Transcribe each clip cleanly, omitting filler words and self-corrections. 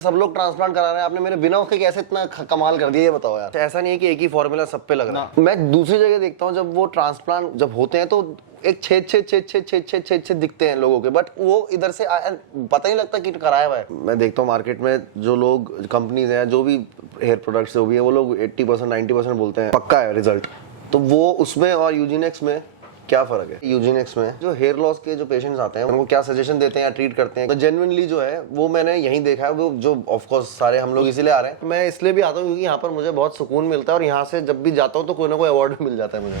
सब लोग ट्रांसप्लांट करा रहे हैं, आपने मेरे बिना उसके कैसे इतना कमाल कर दिया ये बताओ यार। ऐसा नहीं है कि एक ही फॉर्मूला सब पे लग रहा है। मैं दूसरी जगह देखता हूँ जब वो ट्रांसप्लांट जब होते हैं तो एक छेद दिखते हैं लोगों के, बट वो इधर से पता नहीं लगता कि कराया हुआ है। मैं देखता हूँ मार्केट में जो लोग कंपनीज हैं जो भी हेयर प्रोडक्ट्स जो भी है वो लोग 80% 90% बोलते हैं पक्का है रिजल्ट। तो वो उसमें और यूजीनेक्स में क्या फर्क है? यूजीनेक्स में जो हेयर लॉस के जो पेशेंट्स आते हैं उनको क्या सजेशन देते हैं या ट्रीट करते हैं, तो जेन्युइनली जो है वो मैंने यहीं देखा है। वो जो ऑफ कोर्स सारे हम लोग इसीलिए आ रहे हैं, मैं इसलिए भी आता हूँ क्योंकि यहाँ पर मुझे बहुत सुकून मिलता है और यहाँ से जब भी जाता हूँ तो कोई ना कोई अवार्ड भी मिल जाता है मुझे।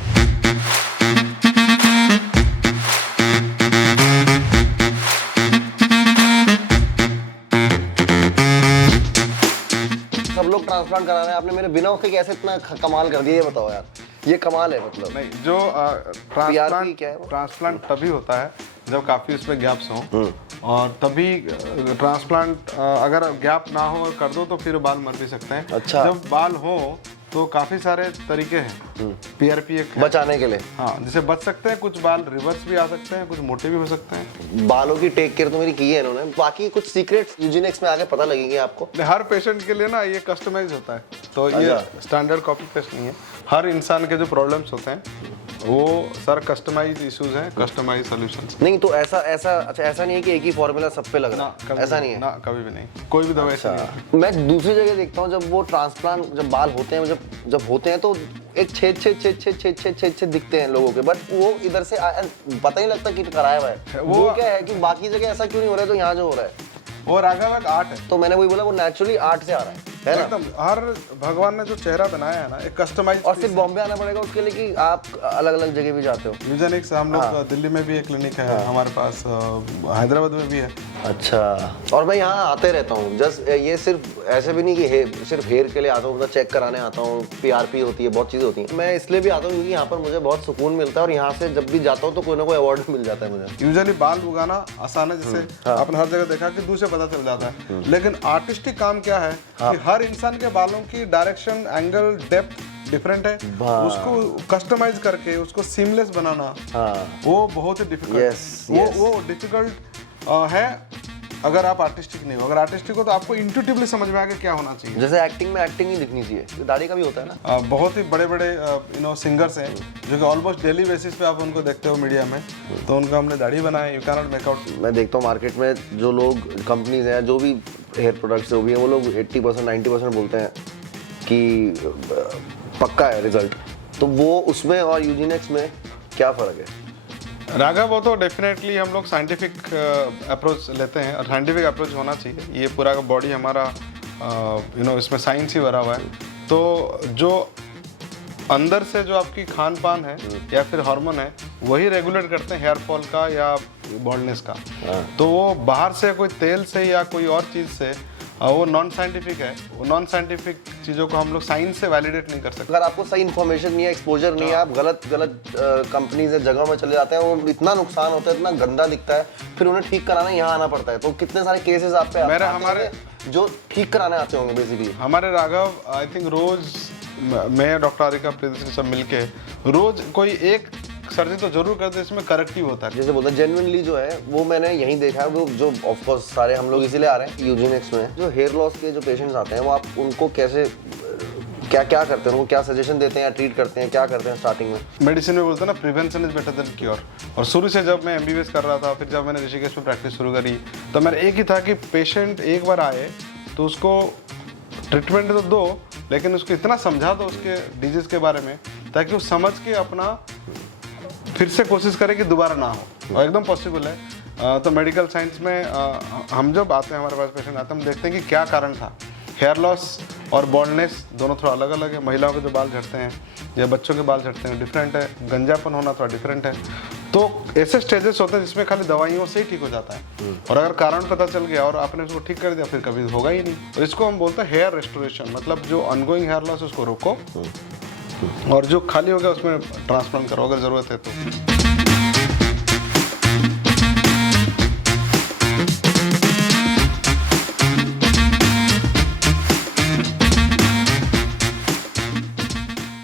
सब लोग ट्रांसप्लांट करा रहे हैं, आपने मेरे बिना उसके कैसे इतना कमाल कर दिया ये बताओ यार। ये कमाल है मतलब। नहीं, जो ट्रांसप्लांट तभी होता है जब काफ़ी उसमें गैप्स हों, और तभी ट्रांसप्लांट अगर गैप ना हो और कर दो तो फिर बाल मर भी सकते हैं। अच्छा। जब बाल हो तो काफ़ी सारे तरीके हैं पीआरपी एक बचाने के लिए। हाँ, जिससे बच सकते हैं। कुछ बाल रिवर्स भी आ सकते हैं, कुछ मोटे भी हो सकते हैं। बालों की टेक केयर तो मेरी की है इन्होंने, बाकी कुछ सीक्रेट्स यूजीनेक्स में आगे पता लगेंगे आपको। हर पेशेंट के लिए ना ये कस्टमाइज होता है, तो ये स्टैंडर्ड कॉपी पेस्ट नहीं है। हर इंसान के जो प्रॉब्लम्स होते हैं वो सर कस्टमाइज इश्यूज हैं, कस्टमाइज सॉल्यूशंस। नहीं तो ऐसा अच्छा ऐसा नहीं है कि एक ही फॉर्मूला सब पे लग रहा है, ऐसा नहीं है ना, कभी भी नहीं, कोई भी दवा ऐसा नहीं है। मैं दूसरी जगह देखता हूँ जब वो ट्रांसप्लांट जब बाल होते हैं जब होते हैं तो एक छेद दिखते हैं लोगों के, बट वो इधर से पता नहीं लगता कि कराया हुआ है। वो क्या है कि बाकी जगह ऐसा क्यों नहीं हो रहा है तो यहाँ जो हो रहा है वो राघव एक आर्ट है। तो मैंने वही बोला वो नेचुरली आर्ट से आ रहा है ना। एकदम हर भगवान ने जो चेहरा बनाया है ना एक कस्टमाइज। और फिर बॉम्बे आना पड़ेगा उसके लिए कि आप अलग अलग जगह भी जाते हो? यूजेनिक्स हम लोग दिल्ली में भी एक क्लिनिक है हमारे पास, हैदराबाद में भी है। अच्छा। और मैं यहाँ आते रहता हूँ, जस्ट ये सिर्फ ऐसे भी नहीं कि सिर्फ हेयर के लिए आता हूँ, मतलब चेक कराने आता हूँ, पीआरपी होती है, बहुत चीज़ें होती हैं। मैं इसलिए भी आता हूँ क्योंकि यहाँ पर मुझे बहुत सुकून मिलता है और यहाँ से जब भी जाता हूँ तो कोई ना कोई अवार्ड भी मिल जाता है मुझे। यूजुअली बाल उगाना आसान है, जैसे आपने हर जगह देखा कि दूर से पता चल जाता है, लेकिन आर्टिस्टिक काम क्या है कि हर इंसान के बालों की डायरेक्शन, एंगल, डेप्थ डिफरेंट है, उसको कस्टमाइज करके उसको सीमलेस बनाना वो बहुत ही डिफिकल्ट। वो डिफिकल्ट है अगर आप आर्टिस्टिक नहीं हो। अगर आर्टिस्टिक हो तो आपको इंट्यूटिवली समझ में आगे क्या होना चाहिए। जैसे एक्टिंग में एक्टिंग ही दिखनी चाहिए, दाढ़ी का भी होता है ना। बहुत ही बड़े बड़े सिंगर्स हैं जो कि ऑलमोस्ट डेली बेसिस पे आप उनको देखते हो मीडिया में, तो उनका हमने दाढ़ी बनाया। You can not make out. मैं देखता हूँ मार्केट में जो लोग कंपनीज हैं जो भी हेयर प्रोडक्ट्स जो भी हैं वो लोग 80% 90% बोलते हैं कि पक्का है रिजल्ट। तो वो उसमें और यूजीनेक्स में क्या फ़र्क है? राघव, वो तो डेफिनेटली हम लोग साइंटिफिक अप्रोच लेते हैं और साइंटिफिक अप्रोच होना चाहिए। ये पूरा का बॉडी हमारा इसमें साइंस ही भरा हुआ है। तो जो अंदर से जो आपकी खान पान है या फिर हार्मोन है वही रेगुलेट करते हैं हेयर फॉल का या बॉल्डनेस का। तो वो बाहर से कोई तेल से या कोई और चीज़ से वो नॉन साइंटिफिक है। वो नॉन साइंटिफिक चीज़ों को हम लोग साइंस से वैलिडेट नहीं कर सकते। अगर आपको सही इन्फॉर्मेशन नहीं है, एक्सपोजर नहीं है, आप गलत कंपनीज जगहों में चले जाते हैं, वो इतना नुकसान होता है, इतना गंदा दिखता है, फिर उन्हें ठीक कराना यहाँ आना पड़ता है। तो कितने सारे केसेस आप पे हमारे जो ठीक कराने आते होंगे बेसिकली। हमारे राघव आई थिंक रोज मैं डॉक्टर आरिका प्रियदर्शी सब मिलके रोज कोई एक सर्जरी तो जरूर करते हैं, इसमें करेक्टिव होता है। जैसे बोलते हैं जेन्युइनली जो है वो मैंने यहीं देखा है। वो जो ऑफ कोर्स सारे हम लोग इसीलिए आ रहे हैं यूजीनेक्स में। जो हेयर लॉस के जो पेशेंट्स आते हैं वो आप उनको कैसे क्या करते हैं, उनको क्या सजेशन देते हैं या ट्रीट करते हैं, क्या करते हैं स्टार्टिंग में? मेडिसिन में बोलते हैं ना prevention is better than cure. और शुरू से जब मैं एमबीबीएस कर रहा था, फिर जब मैंने ऋषिकेश में प्रैक्टिस शुरू करी, तो मेरा एक ही था कि पेशेंट एक बार आए तो उसको ट्रीटमेंट तो दो, लेकिन उसको इतना समझा दो उसके डिजीज के बारे में ताकि वो समझ के अपना फिर से कोशिश करें कि दोबारा ना हो। और एकदम पॉसिबल है। तो मेडिकल साइंस में हम जब आते हैं, हमारे पास पेशेंट आते हैं, हम देखते हैं कि क्या कारण था। हेयर लॉस और बॉल्डनेस दोनों थोड़ा अलग अलग है। महिलाओं के जो बाल झड़ते हैं या बच्चों के बाल झड़ते हैं डिफरेंट है। गंजापन होना थोड़ा डिफरेंट है। तो ऐसे स्टेजेस होते हैं जिसमें खाली दवाइयों से ही ठीक हो जाता है, और अगर कारण पता चल गया और आपने उसको ठीक कर दिया फिर कभी होगा ही नहीं। तो इसको हम बोलते हैं हेयर रेस्टोरेशन, मतलब जो ऑनगोइंग हेयर लॉस उसको रोको और जो खाली हो गया उसमें ट्रांसप्लांट करो अगर ज़रूरत है तो।